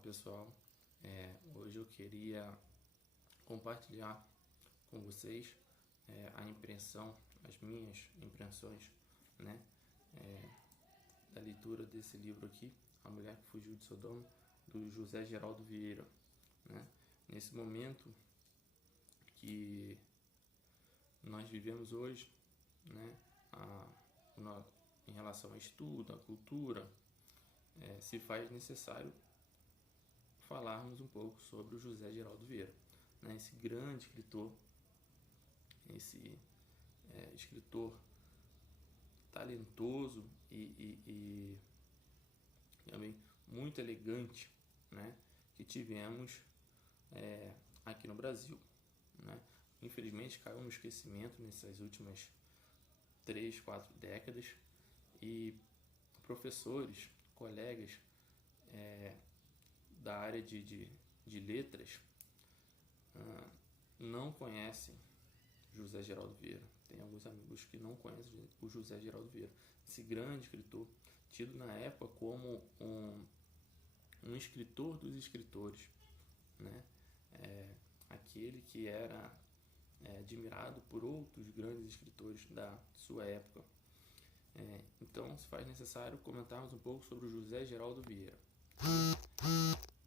pessoal, hoje eu queria compartilhar com vocês as minhas impressões, né, da leitura desse livro aqui, A Mulher que Fugiu de Sodoma, do José Geraldo Vieira, né? Nesse momento que nós vivemos hoje, né, em relação ao estudo, à cultura, se faz necessário falarmos um pouco sobre o José Geraldo Vieira, né? Esse grande escritor, esse escritor talentoso e também muito elegante, né, que tivemos aqui no Brasil, né? Infelizmente caiu no esquecimento nessas últimas 3, 4 décadas e professores, colegas da área de letras não conhecem José Geraldo Vieira. Tem alguns amigos que não conhecem o José Geraldo Vieira, esse grande escritor, tido na época como um escritor dos escritores, né? Aquele que era admirado por outros grandes escritores da sua época. Então se faz necessário comentarmos um pouco sobre o José Geraldo Vieira.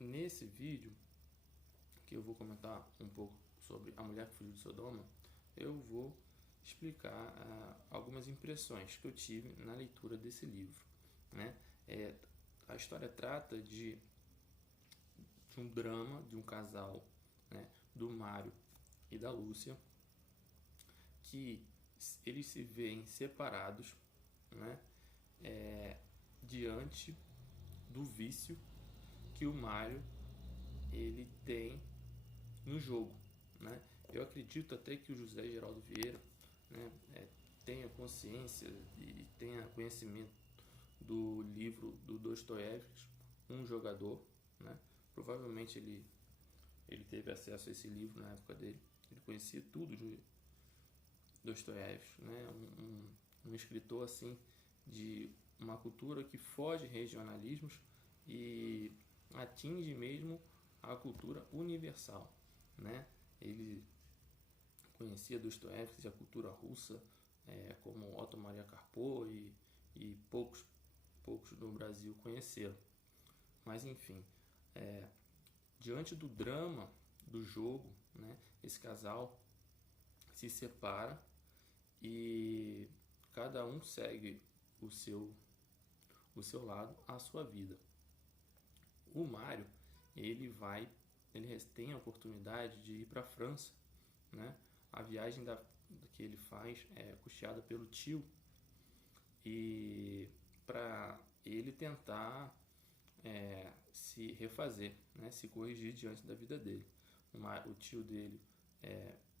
Nesse vídeo, que eu vou comentar um pouco sobre A Mulher que Fugiu de Sodoma, eu vou explicar algumas impressões que eu tive na leitura desse livro, né? A história trata de um drama de um casal, né, do Mário e da Lúcia, que eles se veem separados, né, diante do vício que o Mário ele tem no jogo, né? Eu acredito até que o José Geraldo Vieira, né, tenha consciência e tenha conhecimento do livro do Dostoiévski, Um Jogador, né? Provavelmente ele teve acesso a esse livro na época dele. Ele conhecia tudo de Dostoiévski, né? Um escritor assim de uma cultura que foge regionalismos e atinge mesmo a cultura universal, né? Ele conhecia Dostoiévski e a cultura russa, como Otto Maria Karpo e poucos no Brasil conheceram. Mas enfim, diante do drama do jogo, né, esse casal se separa e cada um segue o seu lado, a sua vida. O Mário, ele tem a oportunidade de ir para a França, né? A viagem que ele faz é custeada pelo tio, e para ele tentar se refazer, né? Se corrigir diante da vida dele. O tio dele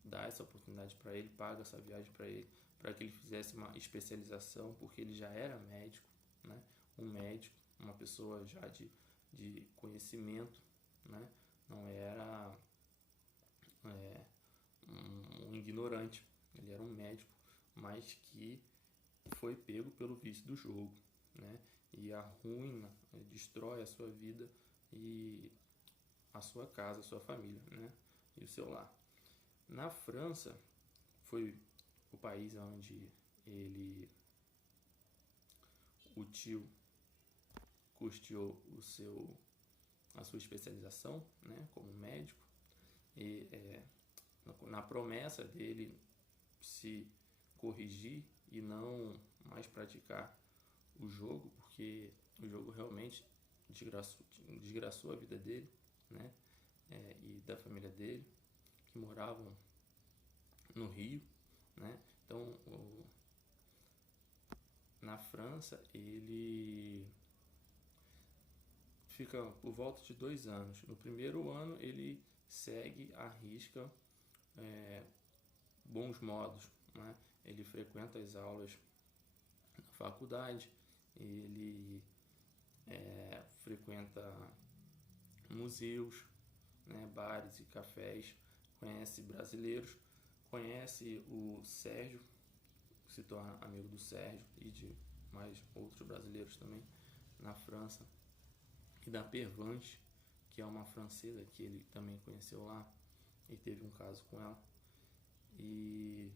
dá essa oportunidade para ele, paga essa viagem para ele, para que ele fizesse uma especialização, porque ele já era médico, né? Um médico, uma pessoa já de conhecimento, né? Não era um ignorante, ele era um médico, mas que foi pego pelo vício do jogo, né? E arruina, destrói a sua vida e a sua casa, a sua família, né? E o seu lar. Na França, foi o país onde o tio custeou a sua especialização, né, como médico, e na promessa dele se corrigir e não mais praticar o jogo, porque o jogo realmente desgraçou a vida dele, né, e da família dele, que moravam no Rio, né? Então, na França, ele fica por volta de 2 anos. No primeiro ano, ele segue à risca bons modos, né? Ele frequenta as aulas na faculdade, ele frequenta museus, né, bares e cafés, conhece brasileiros, conhece o Sérgio, se torna amigo do Sérgio e de mais outros brasileiros também na França, e da Pervenche, que é uma francesa que ele também conheceu lá e teve um caso com ela. E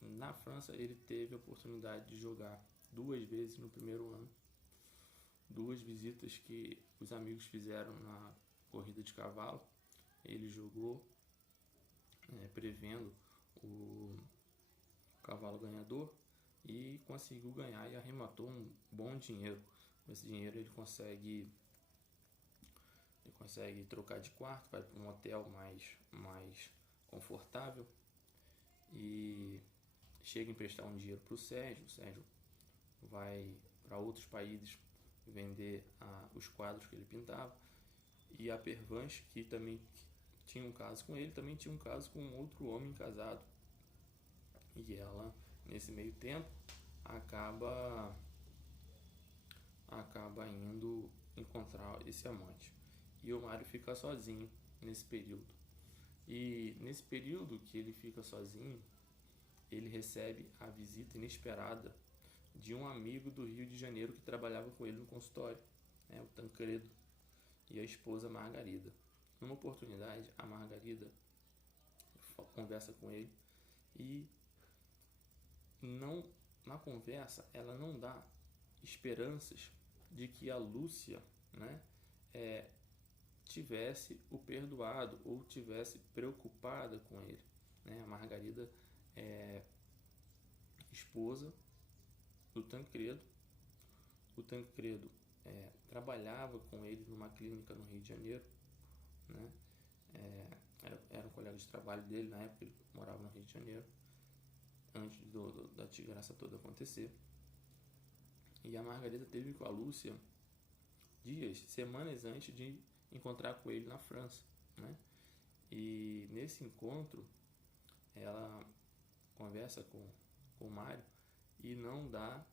na França ele teve a oportunidade de jogar 2 vezes no primeiro ano, 2 visitas que os amigos fizeram na corrida de cavalo. Ele jogou prevendo o cavalo ganhador e conseguiu ganhar e arrematou um bom dinheiro. Com esse dinheiro ele consegue trocar de quarto, vai para um hotel mais confortável e chega a emprestar um dinheiro para o Sérgio. O Sérgio vai para outros países vender os quadros que ele pintava. E a Pervanche, que também tinha um caso com ele, também tinha um caso com outro homem casado. E ela, nesse meio tempo, acaba indo encontrar esse amante. E o Mário fica sozinho nesse período. E nesse período que ele fica sozinho, ele recebe a visita inesperada de um amigo do Rio de Janeiro que trabalhava com ele no consultório, o Tancredo, e a esposa Margarida. Numa oportunidade, a Margarida conversa com ele e na conversa ela não dá esperanças de que a Lúcia, tivesse o perdoado ou tivesse preocupada com ele. A Margarida é esposa do Tancredo. O Tancredo trabalhava com ele numa clínica no Rio de Janeiro, era um colega de trabalho dele na época, ele morava no Rio de Janeiro, antes da desgraça toda acontecer. E a Margarida teve com a Lúcia semanas antes de encontrar com ele na França, E nesse encontro ela conversa com o Mário e não dá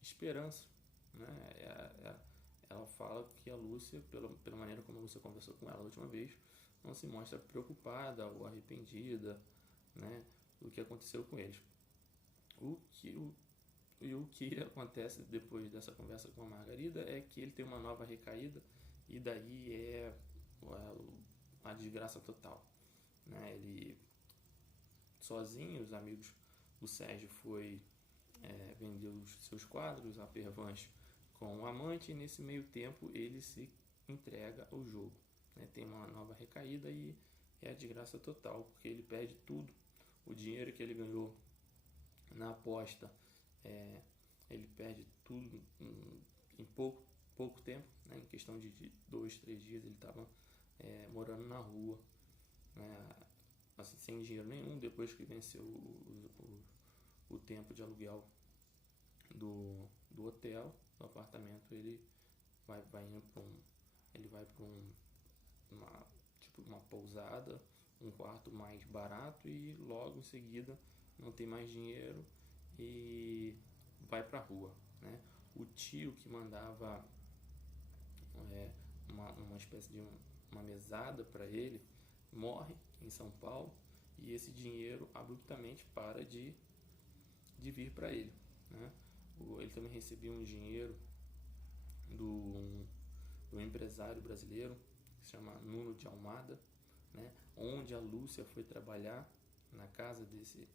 esperança, Ela fala que a Lúcia, pela maneira como a Lúcia conversou com ela a última vez, não se mostra preocupada ou arrependida, do que aconteceu com eles. O que acontece depois dessa conversa com a Margarida é que ele tem uma nova recaída e daí é a desgraça total. Ele sozinho, os amigos do Sérgio foi vender os seus quadros, a Pervanche com o amante, e nesse meio tempo ele se entrega ao jogo. Tem uma nova recaída e é a desgraça total, porque ele perde tudo. O dinheiro que ele ganhou na aposta, ele perde tudo em pouco tempo, em questão de 2, 3 dias ele estava morando na rua, assim, sem dinheiro nenhum. Depois que venceu o tempo de aluguel do hotel, do apartamento, ele vai para uma pousada, um quarto mais barato, e logo em seguida não tem mais dinheiro e vai para a rua. O tio que mandava uma espécie de uma mesada para ele morre em São Paulo, e esse dinheiro abruptamente para de vir para ele. Ele também recebia um dinheiro do empresário brasileiro que se chama Nuno de Almada, onde a Lúcia foi trabalhar, na casa desse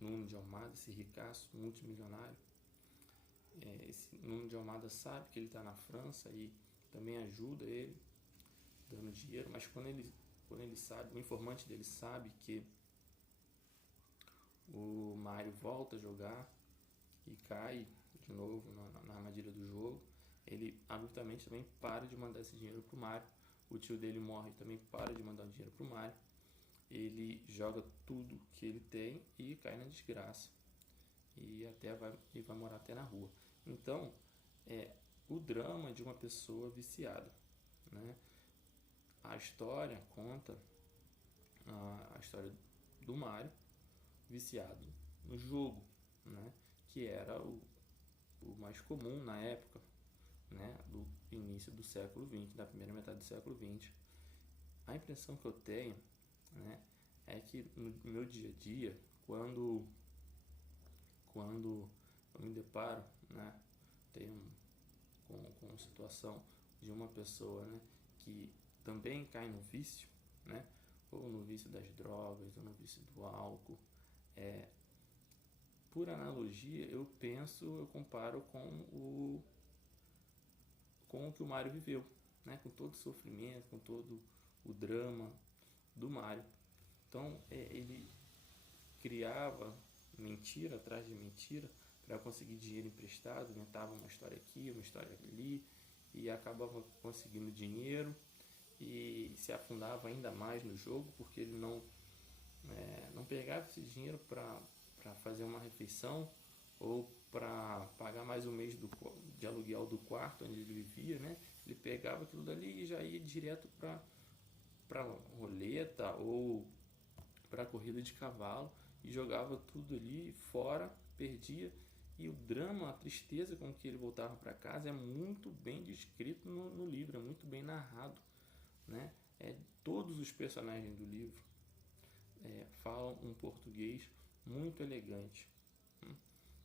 Nuno de Almada, esse ricaço multimilionário. Esse Nuno de Almada sabe que ele está na França e também ajuda ele, dando dinheiro, mas quando ele sabe, o informante dele sabe que o Mário volta a jogar e cai de novo na armadilha do jogo, ele abruptamente também para de mandar esse dinheiro para o Mário. O tio dele morre, também para de mandar o dinheiro para o Mário. Ele joga tudo que ele tem e cai na desgraça, e vai morar até na rua. Então, o drama de uma pessoa viciada. A história conta a história do Mário viciado no jogo, que era o mais comum na época, do início do século XX, da primeira metade do século XX. A impressão que eu tenho, é que no meu dia a dia, quando eu me deparo, com mesma situação de uma pessoa, né, que também cai no vício, né, ou no vício das drogas, ou no vício do álcool. Por analogia, eu comparo com o que o Mário viveu, né, com todo o sofrimento, com todo o drama do Mário. Então, ele criava mentira atrás de mentira para conseguir dinheiro emprestado, inventava uma história aqui, uma história ali, e acabava conseguindo dinheiro e se afundava ainda mais no jogo, porque ele não pegava esse dinheiro para fazer uma refeição ou para pagar mais um mês de aluguel do quarto onde ele vivia, né? Ele pegava aquilo dali e já ia direto para roleta ou para corrida de cavalo e jogava tudo ali fora, perdia. E o drama, a tristeza com que ele voltava para casa é muito bem descrito no livro, é muito bem narrado, né? Todos os personagens do livro falam um português muito elegante,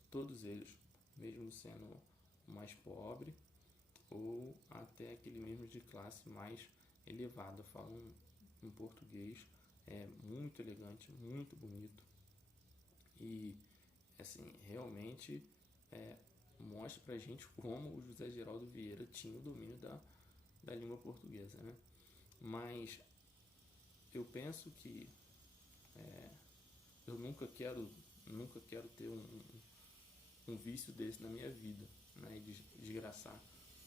todos eles, mesmo sendo mais pobre ou até aquele mesmo de classe mais elevada, falam um português muito elegante, muito bonito e assim, realmente mostra pra gente como o José Geraldo Vieira tinha o domínio da língua portuguesa, né? Mas eu penso que eu nunca quero ter um vício desse na minha vida, né? E desgraçar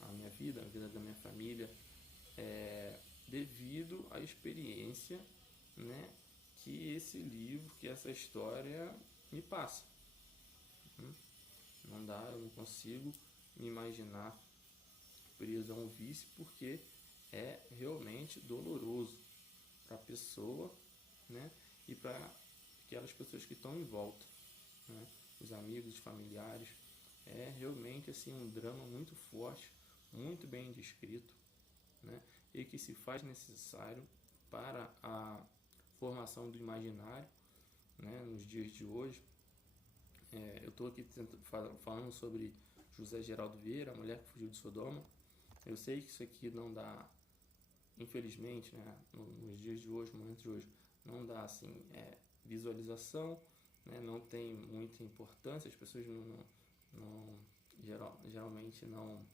a minha vida, a vida da minha família, devido à experiência, né, que esse livro, que essa história me passa. Não dá, eu não consigo me imaginar preso a um vício, porque é realmente doloroso para a pessoa, né, e para aquelas pessoas que estão em volta, né, os amigos, os familiares. É realmente assim um drama muito forte, muito bem descrito, né, e que se faz necessário para a formação do imaginário, né, nos dias de hoje. Eu estou aqui falando sobre José Geraldo Vieira, a mulher que fugiu de Sodoma. Eu sei que isso aqui não dá, infelizmente, né, nos dias de hoje, no momento de hoje, não dá assim visualização, né, não tem muita importância, as pessoas geralmente não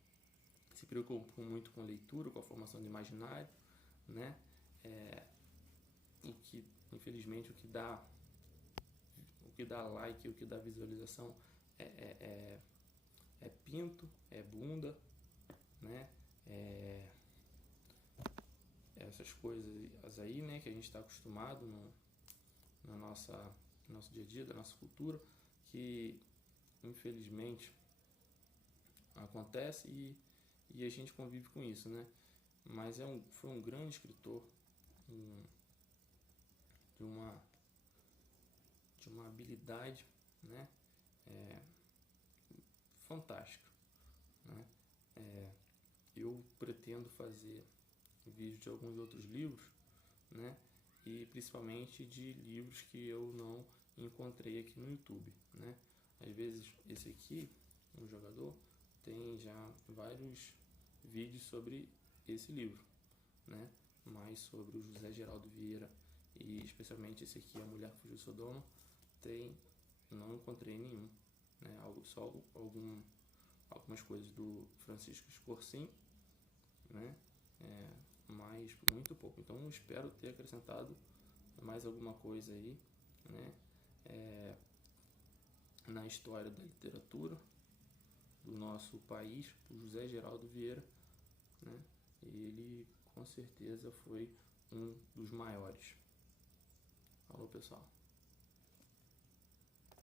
se preocupam muito com leitura, com a formação de imaginário, né? Infelizmente, o que dá like, o que dá visualização é pinto, é bunda, né? Essas coisas aí, né, que a gente está acostumado no nosso dia a dia, da nossa cultura, que infelizmente acontece e a gente convive com isso, né? Mas foi um grande escritor, de uma habilidade, né, fantástica, né? Eu pretendo fazer vídeo de alguns outros livros, né, e principalmente de livros que eu não encontrei aqui no YouTube, né? Às vezes esse aqui, um jogador, tem já vários vídeos sobre esse livro, né? Mas sobre o José Geraldo Vieira e especialmente esse aqui, A Mulher que Fugiu de Sodoma, não encontrei nenhum, né? Só algumas coisas do Francisco Escorsim, né? Mas muito pouco. Então eu espero ter acrescentado mais alguma coisa aí, né? Na história da literatura do nosso país, o José Geraldo Vieira, né? Ele com certeza foi um dos maiores. Falou, pessoal.